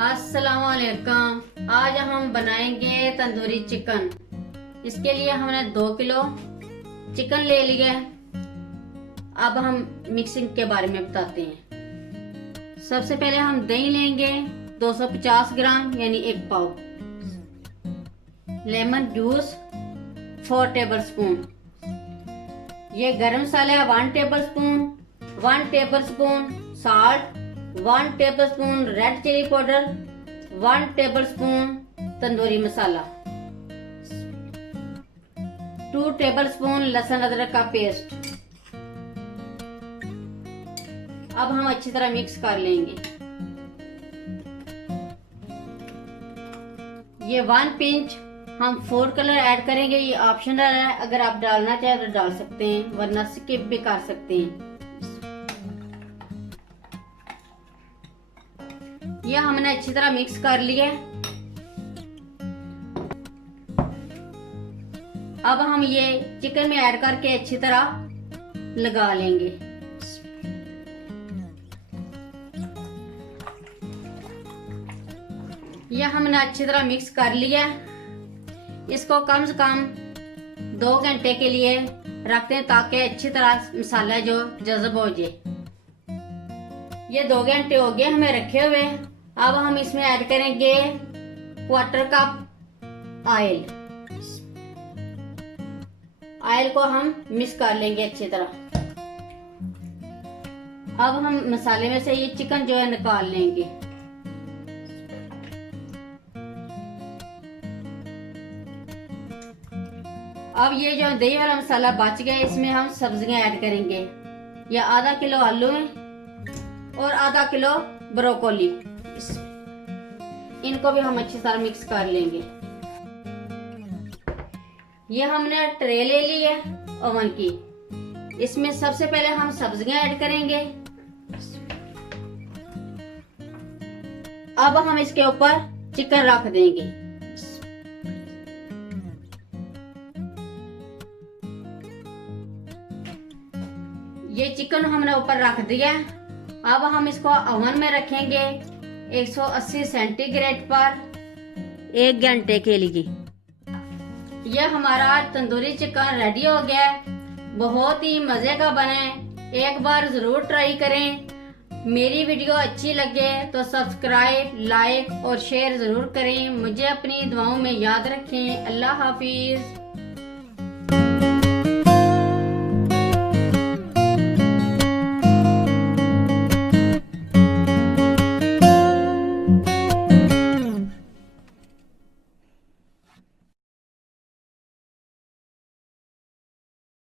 अस्सलामुअलैकुम। आज हम बनाएंगे तंदूरी चिकन। इसके लिए हमने 2 किलो चिकन ले लिया। अब हम मिक्सिंग के बारे में बताते हैं। सबसे पहले हम दही लेंगे 250 ग्राम यानी 1 पाव। Lemon juice 4 tablespoon. ये garam masala 1 tablespoon, 1 tablespoon salt, 1 tablespoon red chilli powder, 1 tablespoon tandoori masala, 2 tablespoon लहसुन अदरक का पेस्ट। अब हम अच्छी तरह मिक्स कर लेंगे। ये 1 पिंच हम फूड कलर ऐड करेंगे। ये ऑप्शनल है, अगर आप डालना चाहे तो डाल सकते हैं, वरना स्किप भी कर सकते हैं। ये हमने अच्छी तरह मिक्स कर लिया। अब हम ये चिकन में ऐड करके अच्छी तरह लगा लेंगे। ये हमने अच्छी तरह मिक्स कर लिया। इसको कम से कम 2 घंटे के लिए रखते हैं ताकि अच्छी तरह मसाला जो जज़ब हो जाए। ये 2 घंटे हो गए हमें रखे हुए। अब हम इसमें ऐड करेंगे 1/4 कप ऑयल। ऑयल को हम मिक्स कर लेंगे अच्छी तरह। अब हम मसाले में से ये चिकन जो है निकाल लेंगे। अब ये जो दही वाला मसाला बच गया, इसमें हम सब्जियां ऐड करेंगे। ये आधा किलो आलू है और आधा किलो ब्रोकोली। इनको भी हम अच्छी तरह मिक्स कर लेंगे। ये हमने ट्रे ले ली है ओवन की। इसमें सबसे पहले हम सब्जियां ऐड करेंगे। अब हम इसके ऊपर चिकन रख देंगे। ये चिकन हमने ऊपर रख दिया। अब हम इसको ओवन में रखेंगे 180 सेंटीग्रेड पर 1 घंटे के लिए। यह हमारा तंदूरी चिकन रेडी हो गया। बहुत ही मजे का बने, एक बार जरूर ट्राई करें। मेरी वीडियो अच्छी लगे तो सब्सक्राइब, लाइक और शेयर जरूर करें। मुझे अपनी दुआओं में याद रखें। अल्लाह हाफिज।